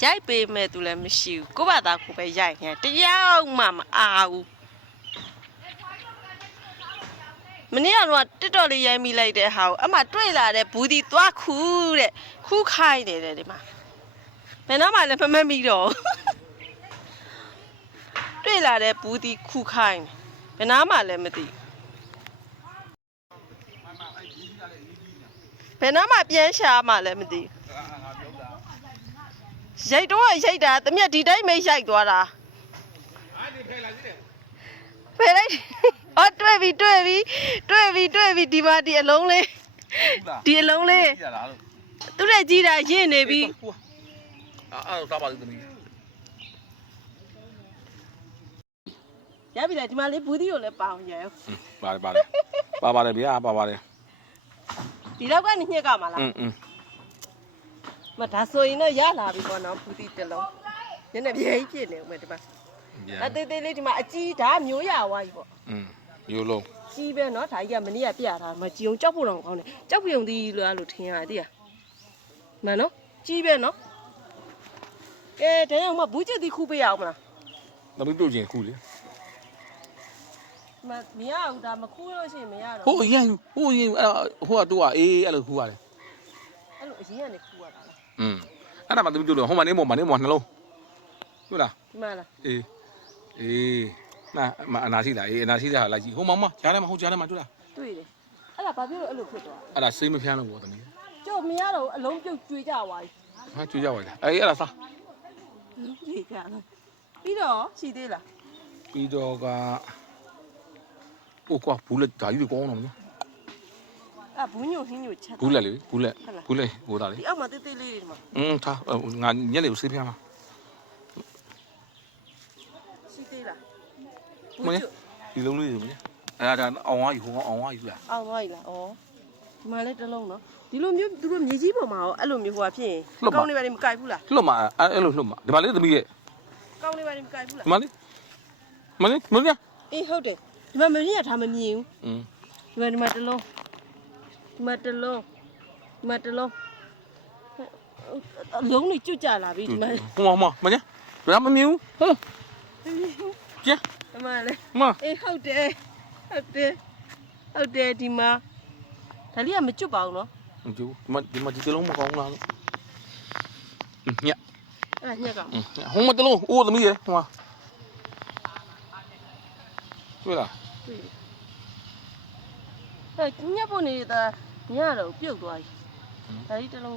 ရိုက်ပေးမဲ့သူလည်းမရှိဘူးကိုယ့်ဘာသာကိုပဲရိုက်နေတယောက်မှမအားဘူးမနေ့ကတော့တစ်တော်လေးရိုက်မိလိုက်တဲ့ဟာကိုအမှတွေ့လာတဲ့ဘူးဒီသွားခူးတဲ့ခူးခိုင်းနေတယ်ဒီမှာဘယ်တော့မှလည်းမမက်မိတော့တွေ့လာတဲ့ဘူးဒီခူးခိုင်းဘယ်နားမှလည်းမသိဘယ်နားမှပြန်ရှာမှလည်းမသိရိုက်တော့ရိုက်တာတမက်ဒီတိုင်းမိတ်ရိုက်သွားတာဖယ်လိုက်အော်တွေ့ပြီဒီမှာဒီအလုံးလေးဒီအလုံးလေးသူတဲ့ကြီးတာရင့်နေပြီအဲ့တော့ပါသမီးရပြီလားဒီမှာလေးဘူးဒီကိုလည်းပါအောင်ရအောင်ပါတယ်ဗျာပါတယ်ဒီတော့ကနေညှက်ကမှာလားမဒါဆိုရင်တော့ရလာပြီပေါ့နော်ဘူးဒီတစ်လုံးညနေပြေးဖြစ်နေဦးမယ်ဒီမှာအသေးသေးလေးဒီမှာအကြီးဒါမျိုးရသွားပြီပေါ့မျိုးလုံးကြီးပဲနော်ဒါကြီးကမနေ့ကပြထားမကြည်အောင်ကြောက်ဖို့တော့ကောင်းတယ်ကြောက်ပြုံသီးလို့ထင်ရတယ်တိရမှန်နော်ကြီးပဲနော်ကဲတန်းအောင်မဘူးချစ်သီးခူးပေးရအောင်မလားသမီးတို့ချင်းခူးလေမရဘူးဒါမခူးလို့ရှိရင်မရတော့ဟိုရင်အဲ့ဟိုကတော့အေးအဲ့လိုခူးရတယ်အဲ့လိုအရင်ကနေခူးရတာလားအဲ့ဒါမှသမီးတို့ဟိုမှာနေမော်နှလုံးဟုတ်လားဒီမှာလားအေးမအနာရှိလားအနာရှိတဲ့ဟာလိုက်ကြည့်ဟိုမကြားထဲမှာကြားထဲမှာတွေ့လားတွေ့တယ်အဲ့ဒါဘာဖြစ်လို့အဲ့လိုဖြစ်သွားအဲ့ဒါစိတ်မဖြန်းလို့ပေါ့သမီးကြောက်မရတော့အလုံးပြုတ်ကျွေးကြသွားပြီဟာကျွေးကြပါလားအဲ့ဒါစားကျွေးကြလားပြီးတော့ရှိသေးလားပြီးတော့ကကွာဘူးလက်ဒါကြီးကောင်းတော့မလားဘူးညိုဟင်းညိုချက်ဘူးလက်လေဘူးလက်ဟိုသားလေဒီအောက်မှာတေးသေးလေးတွေဒီမှာထားငါညက်လေးကိုဆေးပြမှာရှိသေးလားမင်းဒီလုံးလေးတွေမင်းအဲ့ဒါအောင်ဝါယူအောင်ဝါယူလားအောင်ဝါယူလားဩဒီမှာလည်းတစ်လုံးနော်ဒီလိုမျိုးသူတို့မြေကြီးပေါ်မှာရောအဲ့လိုမျိုးဟိုဖြစ်ရင်ကောင်းနေပါလိမ့်မကြိုက်ဘူးလားလွတ်မှာအဲ့လိုလွတ်မှာဒီမှာလေးသမီးရဲ့ကောင်းနေပါလိမ့်မကြိုက်ဘူးလားဒီမှာလေးမင်းအေးဟုတ်တယ်ဒီမှာမင်းရထားမမြင်ဘူးဒီမှာတစ်လုံးအလုံးတွေကျွတ်ကြလာပြီဒီမှာဟိုမမင်းဒါမမြင်ဘူးဟုတ်ကျဒီမှာလေအေးဟုတ်တယ်ဒီမှာဒါလေးကမကျွတ်ပါဘူးနော်မကျွတ်ဒီမှာဒီတလုံးမကောင်းလားညက်အဲ့ညက်ကဟိုမတလုံးအိုးသမီးရဲ့ဟိုမှာတွေ့လားအဲ့ညက်ပေါ်နေတာညတော့ပြုတ်သွားပြီဒါလေးတလုံး